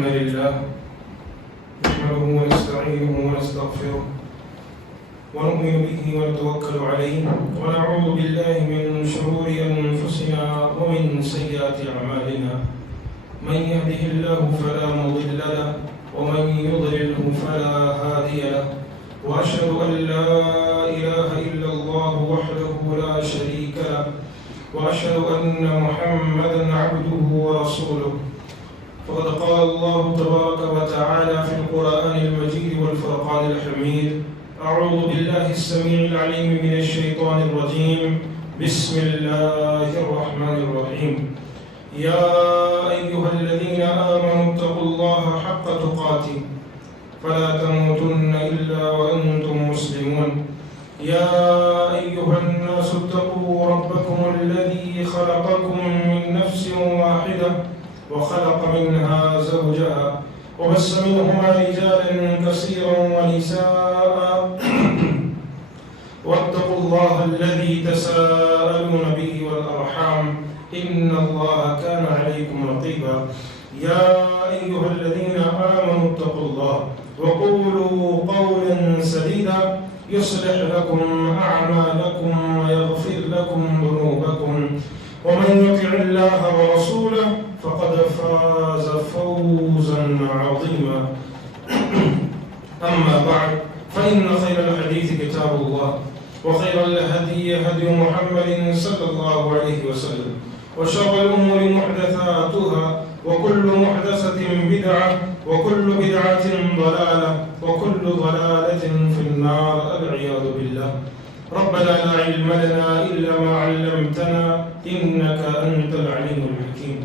الحمد لله نحمده ونستعينه ونستغفره ونؤمن به ونتوكل عليه ونعوذ بالله من شرور أنفسنا ومن سيئات أعمالنا من يهده الله فلا مضل له ومن يضلله فلا هادي له وأشهد أن لا إله إلا الله وحده لا شريك له وأشهد أن محمدا عبده ورسوله فقد قال الله تبارك وتعالى في القرآن المجيد والفرقان الحميد أعوذ بالله السميع العليم من الشيطان الرجيم بسم الله الرحمن الرحيم يا أيها الذين آمنوا اتقوا الله حق تقاته فلا تموتن إلا وأنتم مسلمون يا أيها الناس اتقوا ربكم الذي خلقكم من نفس واحدة وخلق منها زوجها وبث منهما رجالا كثيرا ونساء واتقوا الله الذي تساءلون به والأرحام إن الله كان عليكم رقيبا يا أيها الذين آمنوا اتقوا الله وقولوا قولا سديدا يصلح لكم أعمالكم ويغفر لكم ذنوبكم ومن يطع الله ورسوله فقد فاز فوزا عظيما أما بعد فإن خير الحديث كتاب الله وخير الهدي هدي محمد صلى الله عليه وسلم وشر الأمور محدثاتها وكل محدثة بدعة وكل بدعة ضلالة وكل ضلالة في النار العياذ بالله ربنا لا علم لنا إلا ما علمتنا إنك أنت العليم الحكيم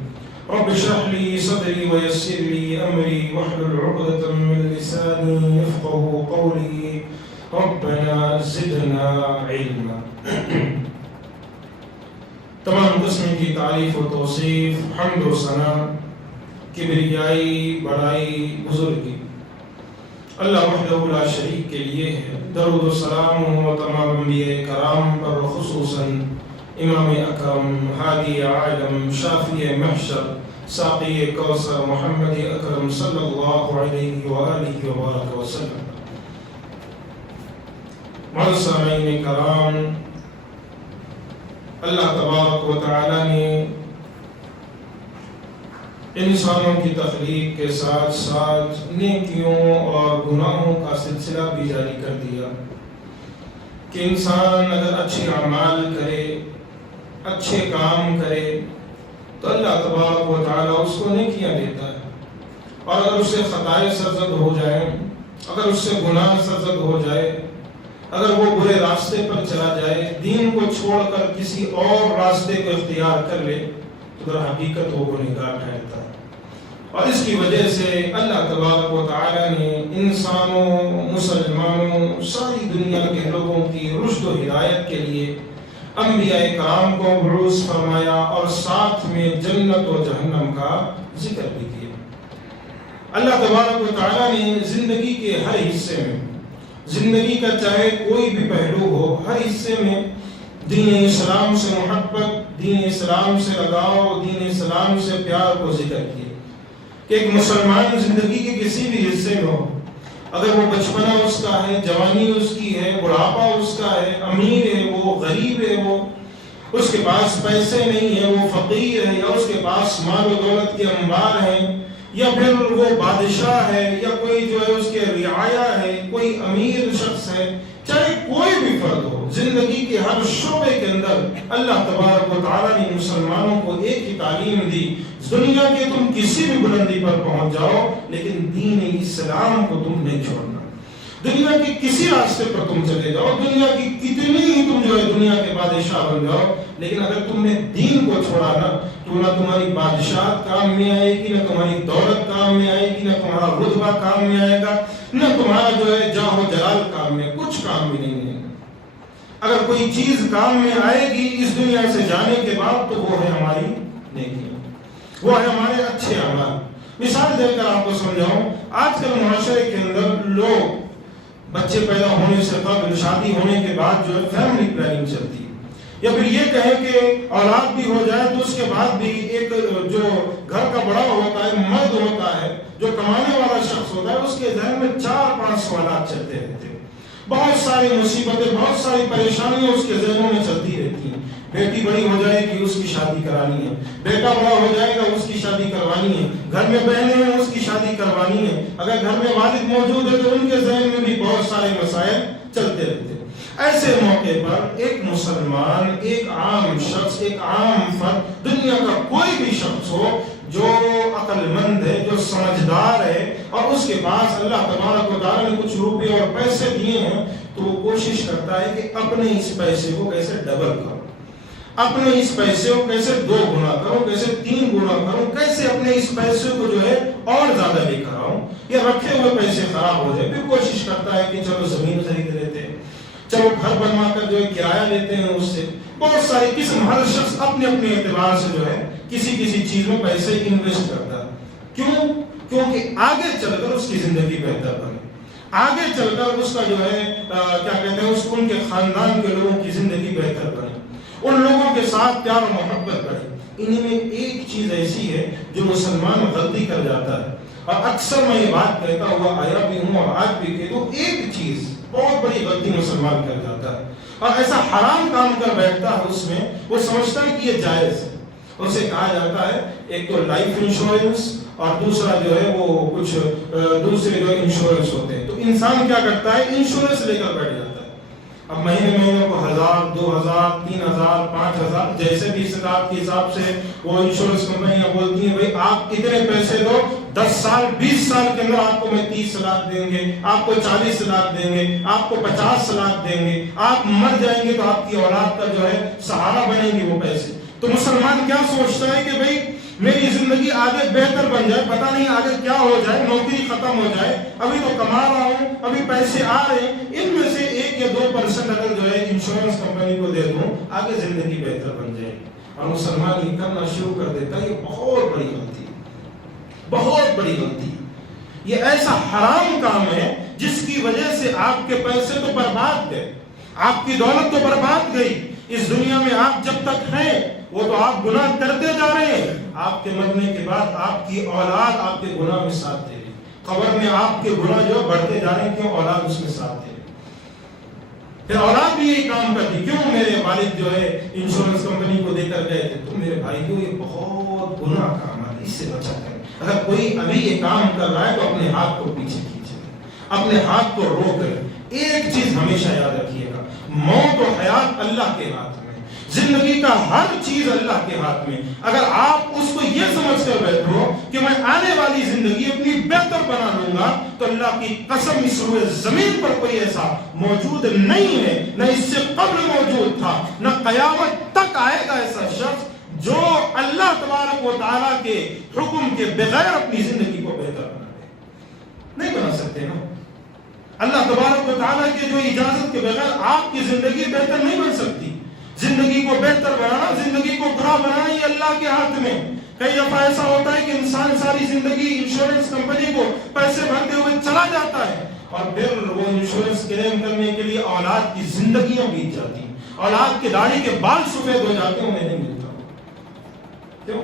رب اشرح لي صدري ويسر لي أمري واحلل عقدة من لساني يفقهوا قولي ربنا زدنا علما تمام قسم کی تعریف و توصیف حمد و ثنا کبریائی بڑائی بزرگی اللہ وحدہ لا شریک کے لیے ہے. درود و سلام و تمام انبیاء کرام پر خصوصاً امام اکرم ہادی عالم شافی محشر ساقی کوثر محمد اکرم صلی اللہ علیہ وآلہ وبارک وسلم. معزز سامعین کرام، اللہ تبارک و تعالی نے انسانوں کی تخلیق کے ساتھ ساتھ نیکیوں اور گناہوں کا سلسلہ بھی جاری کر دیا کہ انسان اگر اچھے اعمال کرے، اچھے کام کرے تو اللہ تبارک و تعالیٰ اس کو نیکیاں دیتا ہے، اور اگر اس سے خطائیں سرزد ہو جائیں، اگر اس سے گناہ سرزد ہو جائے، اگر وہ برے راستے پر چلا جائے، دین کو چھوڑ کر کسی اور راستے کو اختیار کر لے تو در حقیقت وہ گنہگار ٹھہرتا ہے. اور اس کی وجہ سے اللہ تبارک و تعالیٰ نے انسانوں، مسلمانوں، ساری دنیا کے لوگوں کی رشد و ہدایت کے لیے انبیاء کرام کو مبعوث فرمایا اور ساتھ میں جنت و جہنم کا ذکر بھی کیا. اللہ تبارک و تعالیٰ نے زندگی کے ہر حصے میں، زندگی کا چاہے کوئی بھی پہلو ہو، ہر حصے میں دین اسلام سے محبت، دین اسلام سے لگاؤ، دین اسلام سے پیار کو ذکر کیا کہ ایک مسلمان زندگی کے کسی بھی حصے میں ہو، اگر وہ بچپنا اس کا ہے، جوانی اس کی ہے، بڑھاپا اس کا ہے، امیر ہے وہ، غریب ہے وہ، اس کے پاس پیسے نہیں ہے، وہ فقیر ہے، یا اس کے پاس مال و دولت کے انبار ہیں، یا پھر وہ بادشاہ ہے، یا کوئی جو ہے اس کے رعایا ہے، کوئی امیر شخص ہے، چاہے کوئی بھی فرد ہو، زندگی کے ہر شعبے کے اندر اللہ تبارک و تعالیٰ نے مسلمانوں کو ایک ہی تعلیم دی. دنیا کے تم کسی بھی بلندی پر پہنچ جاؤ لیکن دین اسلام کو تم نہیں چھوڑنا. دنیا کے کسی راستے پر تم چلے جاؤ، دنیا کی کتنی ہی تم جو ہے دنیا کے بادشاہ بن جاؤ، لیکن اگر تم نے دین کو چھوڑا نا تو نہ تمہاری بادشاہت کام میں آئے گی، نہ تمہاری دولت کام میں آئے گی، نہ تمہارا رتبہ کام میں آئے گا، نہ تمہارا جو ہے جاہ و جلال کام میں، کچھ کام بھی نہیں ہے. اگر کوئی چیز کام میں آئے گی اس دنیا سے جانے کے بعد تو وہ ہے ہماری نیکی، وہ ہے ہمارے اچھے اعمال. مثال دے کر آپ کو سمجھاؤں، آج کل معاشرے کے اندر لوگ بچے پیدا ہونے سے قبل، شادی ہونے کے بعد جو ہے فیملی پلاننگ چلتی ہے، یا پھر یہ کہیں کہ اولاد بھی ہو جائے تو اس کے بعد بھی ایک جو گھر کا بڑا ہوتا ہے، مرد ہوتا ہے، جو کمانے والا شخص ہوتا ہے، اس کے ذہن میں 4-5 سوالات چلتے رہتے ہیں. بہت ساری مصیبتیں، بہت ساری پریشانیاں اس کے ذہنوں میں چلتی رہتی ہیں. بیٹی بڑی ہو جائے گی، اس کی شادی کرانی ہے. بیٹا بڑا ہو جائے گا، اس کی شادی کروانی ہے. گھر میں بہنیں ہیں، اس کی شادی کروانی ہے. اگر گھر میں والد موجود ہے تو ان کے ذہن میں بھی بہت سارے مسائل چلتے رہتے ہیں. ایسے موقع پر ایک مسلمان، ایک عام شخص، ایک عام فرد، دنیا کا کوئی بھی شخص ہو جو عقل مند ہے، جو سمجھدار ہے، اور اس کے پاس اللہ تبارک و تعالیٰ نے کچھ روپے اور پیسے دیے ہیں، تو وہ کوشش کرتا ہے کہ اپنے اس پیسے کو کیسے ڈبل کروں، اپنے اس پیسے کو کیسے 2 گنا کروں، کیسے 3 گنا کروں، کیسے اپنے اس پیسے کو جو ہے اور زیادہ لے کر آؤں، یا رکھے ہوئے پیسے خراب ہو جائے. پھر کوشش کرتا ہے کہ چلو زمین خرید لیتے ہیں، چلو گھر بنوا کر جو ہے کرایہ لیتے ہیں اس سے. بہت ساری قسم، ہر شخص اپنے اپنے اعتبار سے جو ہے کسی چیز میں پیسے انویسٹ کرتا ہے. کیوں؟ کیونکہ آگے چل کر اس کی زندگی بہتر بنے، آگے چل کر اس کا جو ہے کیا کہتے ہیں، ان کے خاندان کے لوگوں کی زندگی بہتر بنے، ان لوگوں کے ساتھ پیار و محبت بڑھے. انہی میں ایک چیز ایسی ہے جو مسلمان غلطی کر جاتا ہے، اور اکثر میں یہ بات کہتا ہوا آیا بھی ہوں اور آج بھی کہتا ہوں، ایک چیز بہت بڑی غلطی مسلمان کر جاتا ہے اور ایسا حرام کام کر بیٹھتا ہے. اس میں وہ سمجھتا ہے کہ یہ جائز ہے. اسے کہا جاتا ہے ایک تو لائف انشورنس اور دوسرا جو ہے وہ کچھ دوسرے جو انشورنس ہوتے ہیں. تو انسان کیا کرتا ہے، انشورنس لے کر بیٹھ جاتا ہے. اب مہینے کو 1000 2000 3000 5000 جیسے بھی استطاعت کے حساب سے وہ انشورنس کمپنیاں بولتی ہیں بھائی آپ اتنے پیسے دو، 10 سال 20 سال کے اندر آپ کو میں 30 لاکھ دیں گے، آپ کو 40 لاکھ دیں گے، آپ کو 50 لاکھ دیں گے، آپ مر جائیں گے تو آپ کی اولاد کا جو ہے سہارا بنیں گے وہ پیسے. تو مسلمان کیا سوچتا ہے کہ بھائی میری زندگی آگے بہتر بن جائے، پتہ نہیں آگے کیا ہو جائے، نوکری ختم ہو جائے، ابھی تو کما رہا ہوں، ابھی پیسے آ رہے ہیں، ان میں سے 1 یا 2% اگر جو ہے انشورنس کمپنی کو دے دوں، آگے زندگی بہتر بن جائے گی. اور مسلمان یہ کرنا شروع کر دیتا ہے. یہ بہت بڑی غلطی ہے، بہت بڑی غلطی ہے. یہ ایسا حرام کام ہے جس کی وجہ سے آپ کے پیسے تو برباد گئے، آپ کی دولت تو برباد گئی. اس دنیا میں آپ جب تک ہیں وہ تو آپ گناہ کرتے جا رہے ہیں. آپ کے مرنے کے بعد آپ کی اولاد آپ کے گناہ میں ساتھ دے رہی، قبر میں آپ کے گناہ جو بڑھتے جا رہے ہیں، کیوں؟ اولاد اس میں ساتھ دے رہی. پھر اولاد بھی یہی کام کرتی، کیوں؟ میرے والد جو ہے انشورنس کمپنی کو دے کر گئے تھے. تو میرے بھائی کو یہ بہت گناہ کام ہے، اس سے بچا کریں. اگر کوئی ابھی یہ کام کر رہا ہے تو اپنے ہاتھ کو پیچھے کھینچے، اپنے ہاتھ کو روک لیں. ایک چیز ہمیشہ یاد رکھیے گا، موت و حیات اللہ کے ہاتھ میں، زندگی کا ہر چیز اللہ کے ہاتھ میں. اگر آپ اس کو یہ سمجھ کر بیٹھو کہ میں آنے والی زندگی اپنی بہتر بنا لوں گا، تو اللہ کی قسم اس روئے زمین پر کوئی ایسا موجود نہیں ہے، نہ اس سے قبل موجود تھا، نہ قیامت تک آئے گا ایسا شخص جو اللہ تبارک و تعالیٰ کے حکم کے بغیر اپنی زندگی کو بہتر بنا دے. نہیں بنا سکتے نا. اللہ تبارک و تعالیٰ کے جو اجازت کے بغیر آپ کی زندگی بہتر نہیں بن سکتی. زندگی کو بہتر بنانا، زندگی کو برا بنانا یہ اللہ کے ہاتھ میں. کئی دفعہ ایسا ہوتا ہے کہ انسان ساری زندگی انشورنس کمپنی کو پیسے بھرتے ہوئے چلا جاتا ہے اور پھر وہ انشورنس کلیم کرنے کے لیے اولاد کی زندگیاں بیت جاتی ہیں، اولاد کے داڑھی کے بال سفید ہو جاتے ہیں، انہیں نہیں ملتا. کیوں؟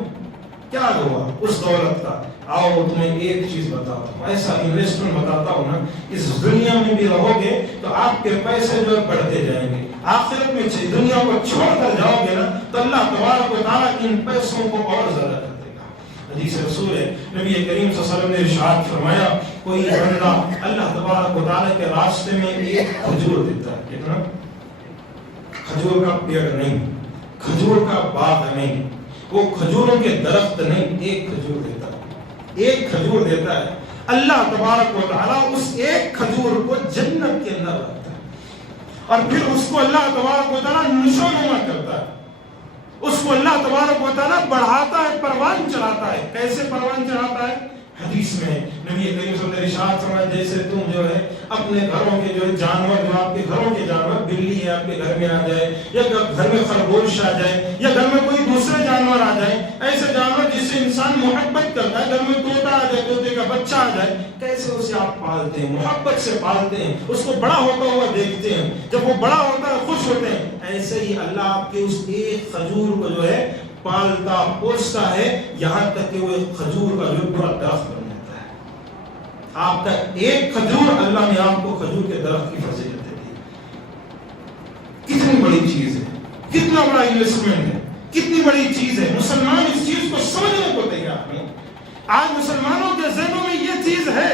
کیا ہوا اس دولت کا؟ آؤ تمہیں ایک چیز بتاتا ہوں، ایسا انویسٹمنٹ بتاتا ہوں نا، اس دنیا میں بھی رہو گے تو آپ کے پیسے جو بڑھتے جائیں گے. آخرت میں دنیا کو چھوڑ کر جاؤ گے نا تو اللہ تبارک و تعالیٰ ان پیسوں کو اور زیادہ کر دے گا. حدیث رسول ہے، نبی کریم صلی اللہ علیہ وسلم نے ارشاد فرمایا، کوئی بندہ اللہ تبارک و تعالیٰ کے راستے میں ایک کھجور دیتا ہے. کتنا؟ کھجور کا پیڑ نہیں، کھجور کا باغ نہیں، وہ کھجوروں کے درخت نہیں، ایک کھجور دیتا ہے، ایک کھجور دیتا ہے. اللہ تبارک و تعالیٰ اس ایک کھجور کو جنت کے اندر رکھتا ہے اور پھر اس کو اللہ تبارک و تعالیٰ نشوونما کرتا ہے، اس کو اللہ تبارک و تعالیٰ بڑھاتا ہے، پروان چڑھاتا ہے. کیسے پروان چڑھاتا ہے؟ حدیث میں نبی کریم صلی اللہ علیہ وسلم نے ارشاد فرمایا، جیسے تم جو ہے اپنے گھروں کے جو ہے جانور، جو آپ کے گھروں کے جانور، بلی ہے آپ کے گھر میں آ جائے، یا گھر میں خرگوش آ جائے، یا گھر میں کوئی دوسرے جانور آ جائے، ایسے جانور جس سے انسان محبت کرتا ہے، گھر میں طوطا آ جائے، طوطے کا بچہ آ جائے، کیسے اسے آپ پالتے ہیں، محبت سے پالتے ہیں، اس کو بڑا ہوتا ہوا دیکھتے ہیں، جب وہ بڑا ہوتا ہے خوش ہوتے ہیں. ایسے ہی اللہ آپ کے اس ایک کھجور کو جو ہے پالتا پوستا ہے یہاں تک کہ وہ ایک کھجور کا جو پورا درخت بن جاتا ہے. آپ کا ایک کھجور اللہ نے آپ کو کھجور کے درخت کی فضیلت دے دی. کتنی بڑی چیز ہے, کتنا بڑا انویسٹمنٹ ہے, کتنی بڑی چیز ہے. مسلمان اس چیز کو سمجھنے کو تیار نہیں. آج مسلمانوں کے ذہنوں میں یہ چیز ہے,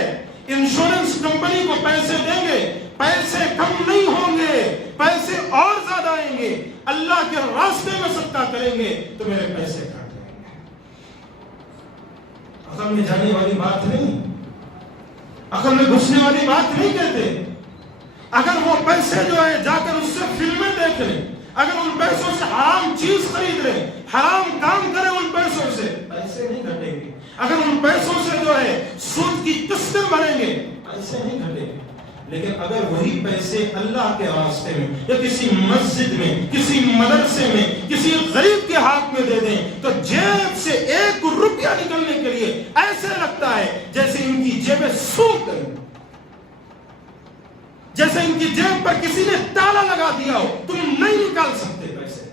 انشورنس کمپنی کو پیسے دیں گے, پیسے کم نہیں ہوں گے, پیسے اور زیادہ آئیں گے. اللہ کے راستے میں صدقہ کریں گے تو میرے پیسے کاٹ جائیں گے. عقل میں جانے والی بات نہیں, عقل میں گھسنے والی بات نہیں کہتے. اگر وہ پیسے جو ہے جا کر اس سے فلمیں دیکھ لیں, اگر ان پیسوں سے حرام چیز خرید لیں, حرام کام کریں ان پیسوں سے, پیسے نہیں گھٹیں گے. اگر ان پیسوں سے جو ہے سود کی قسطیں بھریں گے, پیسے نہیں گھٹیں گے. لیکن اگر وہی پیسے اللہ کے راستے میں یا کسی مسجد میں, کسی مدرسے میں, کسی غریب کے ہاتھ میں دے دیں تو جیب سے 1 روپیہ نکلنے کے لیے ایسے لگتا ہے جیسے ان کی جیبیں سوکھ گئی, جیسے ان کی جیب پر کسی نے تالا لگا دیا ہو, تم نہیں نکال سکتے پیسے.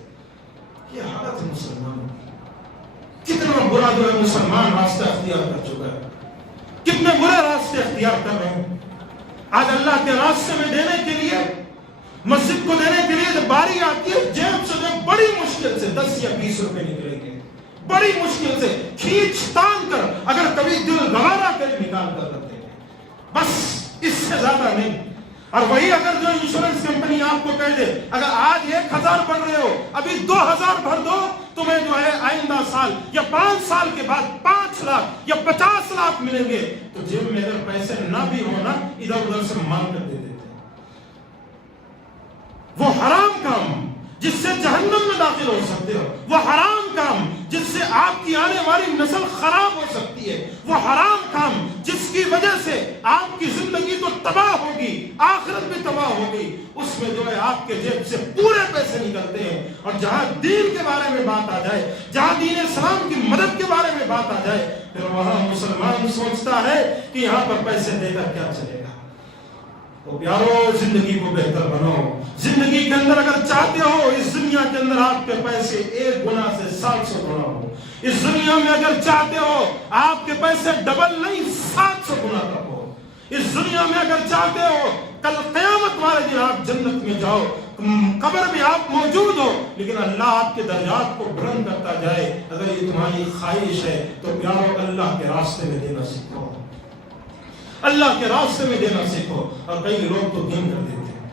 یہ حالت ہے مسلمانوں کی. کتنا برا جو ہے مسلمان راستہ اختیار کر چکا ہے, کتنے برے راستے اختیار کر رہے ہیں. آج اللہ کے راستے میں دینے کے لیے, مسجد کو دینے کے لیے جب باری آتی ہے, جیب سے جو بڑی مشکل سے 10 یا 20 روپے نکلیں گے, بڑی مشکل سے کھینچ تان کر, اگر کبھی دل گوارا کر نکال کر رکھتے ہیں, بس اس سے زیادہ نہیں. اور وہی اگر جو انشورنس کمپنی آپ کو کہہ دے اگر آج 1000 بھر رہے ہو, ابھی 2000 بھر دو, تمہیں جو ہے آئندہ سال یا 5 سال کے بعد 5 لاکھ یا 50 لاکھ ملیں گے, تو جیب میں اگر پیسے نہ بھی ہونا ادھر ادھر سے مانگ کر دے دیتے ہیں. وہ حرام کام جس سے جہنم میں داخل ہو سکتے ہو, وہ حرام کام جس سے آپ کی آنے والی نسل خراب ہو سکتی ہے, وہ حرام کام جس کی وجہ سے آپ کی زندگی تو تباہ ہوگی, آخرت بھی تباہ ہوگی, اس میں جو ہے آپ کے جیب سے پورے پیسے نکلتے ہیں. اور جہاں دین کے بارے میں بات آ جائے, جہاں دین اسلام کی مدد کے بارے میں بات آ جائے, پھر وہاں مسلمان سوچتا ہے کہ یہاں پر پیسے دے کر کیا چلے گا. تو پیارو, زندگی کو بہتر بناؤ. زندگی کے اندر اگر چاہتے ہو اس دنیا کے اندر آپ کے پیسے 1 گنا سے 700 گنا ہو, اس دنیا میں اگر چاہتے ہو آپ کے پیسے ڈبل نہیں 700 گنا تک ہو, اس دنیا میں اگر چاہتے ہو کل قیامت والے دن آپ جنت میں جاؤ, قبر میں آپ موجود ہو, لیکن اللہ آپ کے درجات کو بلند کرتا جائے, اگر یہ تمہاری خواہش ہے تو پیارو اللہ کے راستے میں دینا سیکھو, اللہ کے راستے میں دینا سیکھو. اور کئی لوگ تو گن کر دیتے ہیں,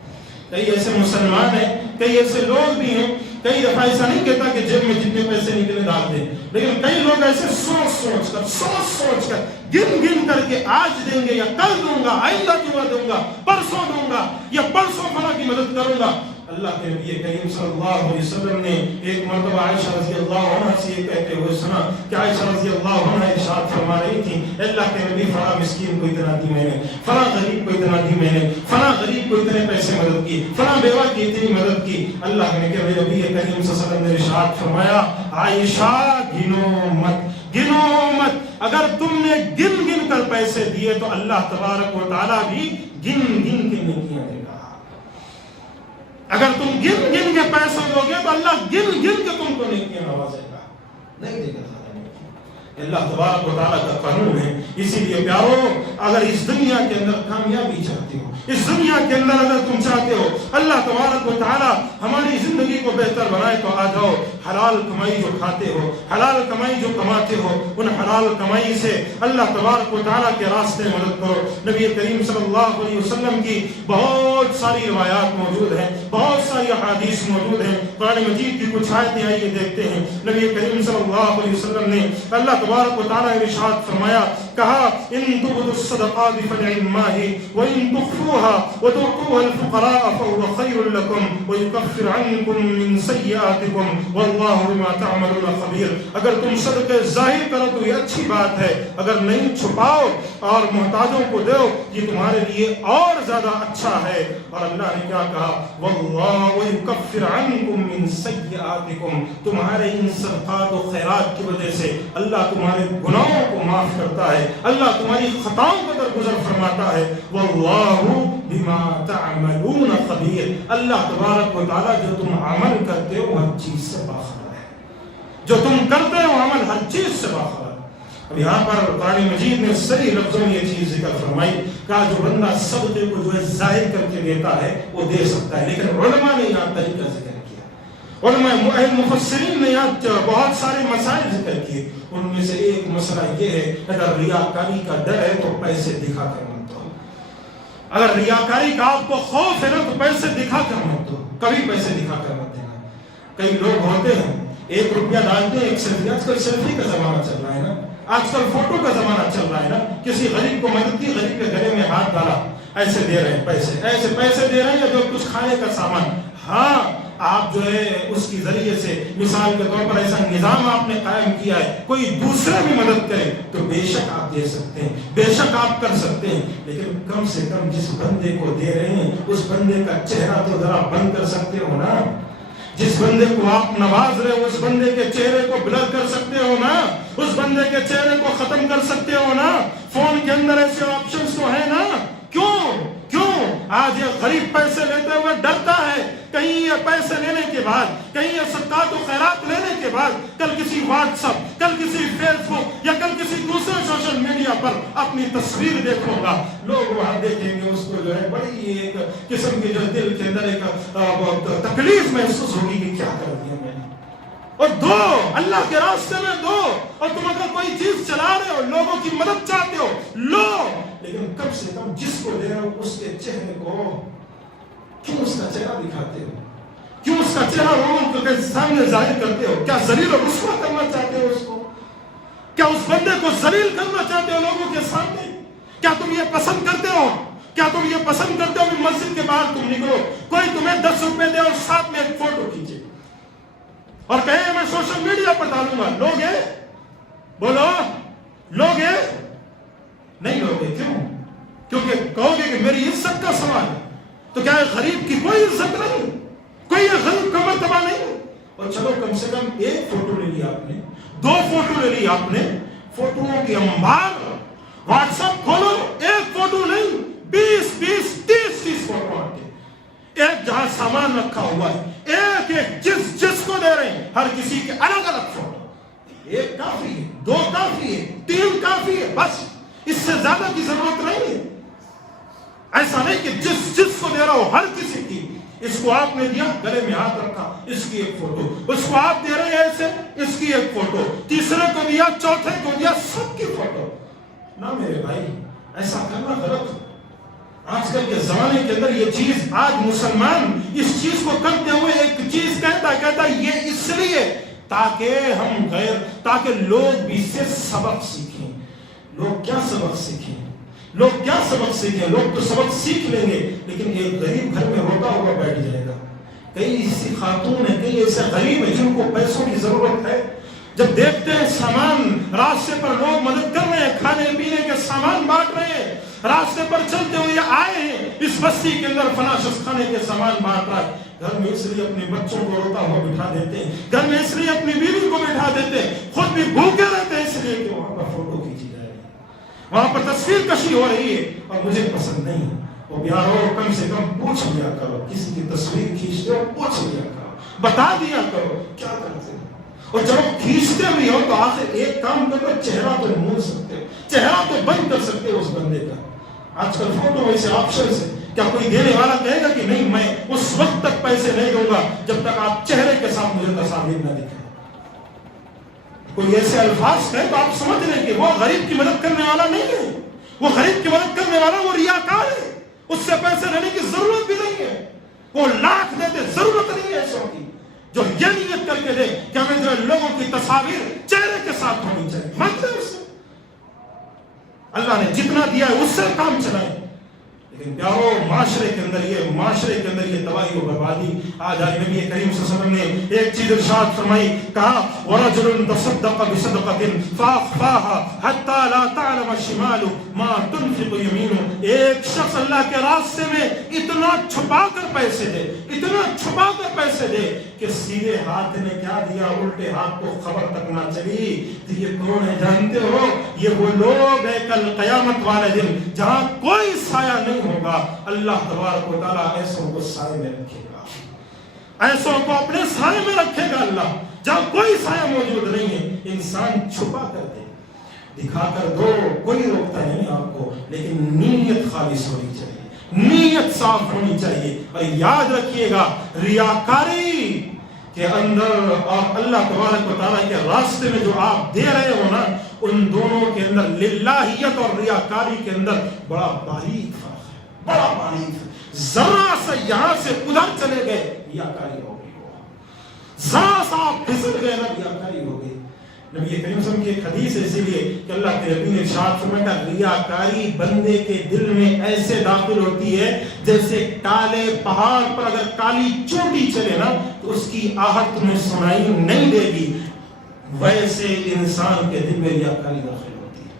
کئی ایسے مسلمان ہیں, کئی ایسے لوگ بھی ہیں, کئی دفعہ ایسا نہیں کہتا کہ جیب میں جتنے پیسے نکلے ڈال دیں, لیکن کئی لوگ ایسے سوچ کر گن کر کے آج دیں گے یا کل دوں گا, آئندہ جمعہ دوں گا, پرسوں دوں گا یا پرسوں فلاں کی مدد کروں گا. اللہ کے نبی کریم صلی اللہ علیہ وسلم نے ایک مرتبہ عائشہ رضی اللہ عنہ سے یہ کہتے ہوئے سنا کہ عائشہ رضی اللہ عنہ ارشاد فرما رہی تھی, اللہ کے نبی فلاں مسکین کو اتنا دی میں نے, فلاں غریب کو اتنا دی میں نے, فلاں غریب کو اتنے پیسے مدد کی, فلاں بیوہ کی اتنی مدد کی. اللہ کے نبی کریم صلی اللہ علیہ وسلم نے ارشاد فرمایا, عائشہ گنو مت, اگر تم نے گن کر پیسے دیے تو اللہ تبارک و تعالیٰ بھی گن کے نیکیاں دے گا. اگر تم گن کے پیسے دو گے تو اللہ گن کے تم کو نیکیاں نوازے گا, نہیں دے گا. اللہ تبارک و تعالیٰ کا قانون ہے. اسی لیے پیارو, اگر اس دنیا کے اندر کامیابی چاہتے ہو, اس دنیا کے اندر اگر تم چاہتے ہو اللہ تبارک و تعالیٰ ہماری زندگی کو بہتر بنائے, تو آ جاؤ, حلال کمائی جو کھاتے ہو, حلال کمائی جو کماتے ہو, ان حلال کمائی سے اللہ تبارک و تعالیٰ کے راستے میں مدد کرو. نبی کریم صلی اللہ علیہ وسلم کی بہت ساری روایات موجود ہیں, بہت ساری احادیث موجود ہیں. قرآن مجید کی کچھ آیتیں آئیے دیکھتے ہیں. نبی کریم صلی اللہ علیہ وسلم نے اللہ تبارک و تعالیٰ نے ارشاد فرمایا, کہا ان تبدوا الصدقات فنعما هي وان تخفوها وتؤتوها الفقراء فهو خير لكم ويكفر عنكم من سيئاتكم والله بما تعملون خبير. اگر تم صدقے ظاہر کرو تو یہ اچھی بات ہے, اگر نہیں چھپاؤ اور محتاجوں کو دو یہ تمہارے لیے اور زیادہ اچھا ہے. اور اللہ نے کیا کہا, والله ويكفر عنكم من سيئاتكم, تمہارے ان صدقات و خیرات کی وجہ سے اللہ تمہارے گناہوں کو معاف کرتا ہے, اللہ تمہاری خطاؤں کو درگزر فرماتا ہے. واللہ بما تعملون خبیر, اللہ تبارک و تعالیٰ جو تم عمل کرتے ہو ہر چیز سے باخبر ہے. جو تم کرتے ہو عمل ہر چیز سے باخبر۔ اب یہاں پر قرآن مجید نے صحیح لفظوں میں یہ چیز ذکر فرمائی، کہا جو بندہ صدقے کو جو ہے ظاہر کر کے دیتا ہے وہ دے سکتا ہے، لیکن علماء نے یہاں طریقہ ذکر کیا، علماء مفسرین نے یہاں بہت سارے مسائل ذکر کیے، ان میں سے ایک مسئلہ یہ ہے اگر ریاکاری کا ڈر ہے تو پیسے دکھا کر مت دو، اگر ریاکاری کا آپ کو خوف ہے نا تو پیسے دکھا کر مت دو، کبھی پیسے دکھا کر مت دینا۔ کئی لوگ ہوتے ہیں 1 روپیہ ڈالتے ہیں، ایک سیلفی، آج کل سیلفی کا زمانہ چل رہا ہے نا، آج کل فوٹو کا زمانہ چل رہا ہے نا، کسی غریب کو مدد کی، غریب کے گلے میں ہاتھ ڈالا، ایسے دے رہے ہیں پیسے، ایسے پیسے دے رہے ہیں، یا جو کچھ کھانے کا سامان، ہاں آپ جو ہے اس کی ذریعے سے مثال کے طور پر ایسا نظام آپ نے قائم کیا ہے، کوئی دوسرا بھی مدد کرے تو بے شک آپ دے سکتے ہیں، بے شک آپ کر سکتے ہیں، لیکن کم سے کم جس بندے کو دے رہے ہیں اس بندے کا چہرہ تو ذرا بند کر سکتے ہو نا، جس بندے کو آپ نواز رہے ہو اس بندے کے چہرے کو بلر کر سکتے ہو نا، اس بندے کے چہرے کو ختم کر سکتے ہو نا۔ فون کے اندر ایسے آپشنز تو ہیں نا، کیوں آج یہ غریب پیسے لیتے ہوئے ڈرتا ہے کہیں یہ پیسے لینے کے بعد، کہیں یہ صدقات و خیرات لینے کے بعد کل کسی واٹس ایپ، کل کسی فیس بک یا کل کسی دوسرے سوشل میڈیا پر اپنی تصویر دیکھوں گا، لوگ وہاں دیکھیں گے اس کو جو ہے بڑی ایک قسم کی جو دل کے اندر ایک تکلیف محسوس ہوگی کہ کیا کر دیا میں نے۔ اور دو، اللہ کے راستے میں دو، اور تم اگر کوئی چیز چلا رہے ہو، لوگوں کی مدد چاہتے ہو، لو، لیکن کم سے کم جس کو دے رہے ہو اس کے چہرے کو کیوں اس کا چہرہ دکھاتے ہو، کیوں اس کا چہرہ لوگوں کے سامنے ظاہر کرتے ہو؟ کیا ذلیل و رسوا کرنا چاہتے ہو اس کو؟ کیا اس بندے کو ذلیل کرنا چاہتے ہو لوگوں کے سامنے؟ کیا تم یہ پسند کرتے ہو؟ کیا تم یہ پسند کرتے ہو کہ مسجد کے باہر تم نکلو، کوئی تمہیں 10 روپے دے اور ساتھ میں ایک فوٹو کھینچے اور کہے میں سوشل میڈیا پر ڈالوں گا؟ لوگ ہیں؟ بولو، لوگ ہیں؟ نہیں لوگ ہیں۔ کیوں؟ کیونکہ کہو گے کہ میری عزت کا سوال ہے، تو کیا غریب کی کوئی عزت نہیں، کوئی غریب کا مرتبہ نہیں؟ اور چلو کم سے کم ایک فوٹو لے لی آپ نے، 2 فوٹو لے لی آپ نے، فوٹوؤں کی انبار، واٹس ایپ کھولو، ایک فوٹو نہیں 20 20 30 فوٹو آتے، ایک جہاں سامان رکھا ہوا ہے، ایک جس کو دے رہے ہیں، ہر کسی کے الگ الگ فوٹو، 1 کافی ہے، 2 کافی ہے، 3 کافی ہے، بس اس سے زیادہ کی ضرورت نہیں ہے۔ ایسا نہیں کہ جس کو دے رہا ہو ہر کسی کی، اس کو آپ نے دیا گلے میں ہاتھ رکھا، اس کی ایک فوٹو، اس کو آپ دے رہے ہیں ایسے، اس کی ایک فوٹو، تیسرے کو دیا، چوتھے کو دیا، سب کی فوٹو۔ نہ میرے بھائی، ایسا کرنا غلط۔ آج کل کے زمانے کے اندر یہ چیز، آج مسلمان اس چیز کو کرتے ہوئے ایک چیز کہتا ہے یہ اس لیے تاکہ لوگ بھی سے سبق سیکھیں۔ لوگ کیا سبق سیکھیں؟ لوگ کیا سبق سیکھیں؟ لوگ تو سبق سیکھ لیں گے، لیکن ایک غریب گھر میں روتا ہوا بیٹھ جائے گا۔ کئی ایسی خاتون ہیں، کئی ایسے غریب ہیں جن کو پیسوں کی ضرورت ہے، جب دیکھتے ہیں سامان راستے پر لوگ مدد کر رہے ہیں، کھانے پینے کے سامان بانٹ رہے ہیں، راستے پر چلتے ہوئے آئے ہیں، اس بستی کے اندر فلاں شخص کھانے کے سامان بانٹ رہا ہے، گھر میں اس لیے اپنے بچوں کو روتا ہوا بٹھا دیتے ہیں، گھر میں اس لیے اپنی بیوی کو بٹھا دیتے ہیں، خود بھی بھوکے رہتے ہیں اس لیے کہ وہاں پر فوٹو کھینچی جائے، وہاں پر تصویر کشی ہو رہی ہے اور مجھے پسند نہیں۔ وہ پیارو، کم سے کم پوچھ لیا کرو، کسی کی تصویر کھینچتے ہو پوچھ لیا کرو، بتا دیا کرو کیا کرتے ہو، اور جب کھینچتے بھی ہو تو آخر ایک کام کرو، چہرہ تو موڑ سکتے ہو، چہرہ تو بند کر سکتے ہو اس بندے کا۔ آج کل فوٹو ایسے آپشن سے، کیا کوئی دینے والا کہے گا کہ نہیں میں اس وقت تک پیسے نہیں دوں گا جب تک آپ چہرے کے ساتھ مجھے تصاویر نہ دکھائیں؟ کوئی ایسے الفاظ کہے تو آپ سمجھ لیں کہ وہ غریب کی مدد کرنے والا نہیں ہے، وہ غریب کی مدد کرنے والا وہ ریاکار ہے، اس سے پیسے لینے کی ضرورت بھی نہیں ہے، وہ لاکھ دے دے ضرورت نہیں ہے ایسوں کی، جو یہ نیت کر کے دے کہ ہمیں جو لوگوں کی تصاویر چہرے کے ساتھ ہونی چاہیے، مت دے اس سے، اللہ نے جتنا دیا ہے اس سے کام چلائیں۔ لیکن پیارو، معاشرے کے اندر یہ تباہی و بربادی، آج نبی کریم صلی اللہ علیہ وسلم نے ایک چیز ارشاد فرمائی، کہا وَرَجُلٌ تَصَدَّقَ بِصَدْقَةٍ فَأَخْفَاهَا حَتَّى لَا تَعْلَمَ شِمَالُهُ مَا تُنْفِقُ يَمِينُهُ۔ ایک شخص اللہ کے راستے میں اتنا چھپا کر پیسے دے کہ سیدھے ہاتھ نے کیا دیا، الٹے ہاتھ کو خبر تک نہ چلی۔ تو یہ کون ہے جانتے ہو؟ یہ وہ لوگ ہیں کل قیامت والے دن جہاں کوئی سایہ نہیں ہوگا، اللہ تبارک و تعالیٰ ایسوں کو سائے میں رکھے گا۔ ایسوں کو اپنے سائے میں رکھے گا اللہ، جہاں کوئی سایہ موجود نہیں ہے انسان چھپا کر دے، دکھا کر دو، کوئی روکتا نہیں آپ کو، لیکن نیت خالص ہونی چاہیے، نیت صاف ہونی چاہیے۔ اور یاد رکھیے گا ریاکاری کے اندر اور اللہ تبارک و تعالیٰ کے راستے میں جو آپ دے رہے ہو نا، ان دونوں کے اندر للہیت اور ریاکاری کے اندر بڑا باریک فرق ہے، بڑا باریک۔ ذرا سا یہاں سے ادھر چلے گئے ریاکاری ہو گئی، ذرا سا آپ پھسل گئے نا ریاکاری ہو گئی۔ نبی کریم صلی اللہ علیہ وسلم کی ایک حدیث ہے، اسی لیے کہ اللہ کے نبی نے ارشاد فرمایا ریاکاری بندے کے دل میں ایسے داخل ہوتی ہے جیسے کالے پہاڑ پر اگر کالی چوٹی چلے نا تو اس کی آہٹ تمہیں سنائی نہیں دے گی، ویسے انسان کے دل میں ریاکاری داخل ہوتی ہے۔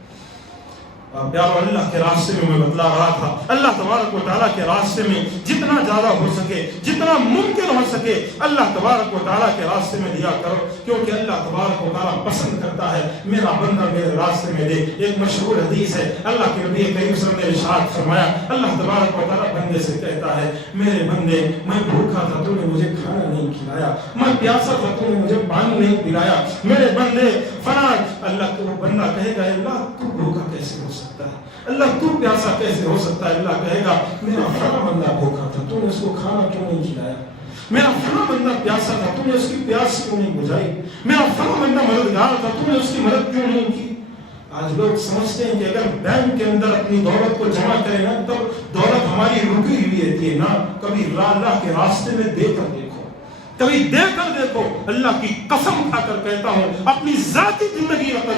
اور پیارو اللہ کے راستے میں بتلا رہا تھا، اللہ تبارک و تعالیٰ کے راستے میں جتنا زیادہ ہو سکے، جتنا ممکن ہو سکے اللہ تبارک و تعالیٰ کے راستے میں دیا کرو، کیونکہ اللہ تبارک و تعالیٰ پسند کرتا ہے میرا بندہ میرے راستے میں دے۔ ایک مشہور حدیث ہے، اللہ کے نبی کریم صلی اللہ علیہ وسلم نے ارشاد فرمایا، اللہ تبارک و تعالیٰ بندے سے کہتا ہے میرے بندے میں بھوکا تھا تو نے مجھے کھانا نہیں کھلایا، میں پیاسا تھا تو نے مجھے پانی نہیں پلایا، میرے بندے فلاں۔ اللہ کو بندہ کہے گا اللہ تو بھوکا کیسے ہو سکتا ہے، اللہ تو پیاسا کیسے ہو سکتا ہے؟ اللہ کہے گا میرا فلاں بندہ بھوکا تھا تو نے اس کو کھانا کیوں نہیں کھلایا، میرا فلاں بندہ پیاسا تھا تو نے اس کی پیاس کیوں نہیں بجھائی، میرا فلاں بندہ مددگار تھا تو نے اس کی مدد کیوں نہیں کی۔ آج لوگ سمجھتے ہیں کہ اگر بینک کے اندر اپنی دولت کو جمع کریں نا تو دولت ہماری رکی ہوئی رہتی ہے نا، کبھی اللہ کے راستے میں دے کر دیکھو، کبھی دے کر دیکھو۔ اللہ کی قسم کھا کر کہتا ہوں، اپنی ذاتی زندگی کا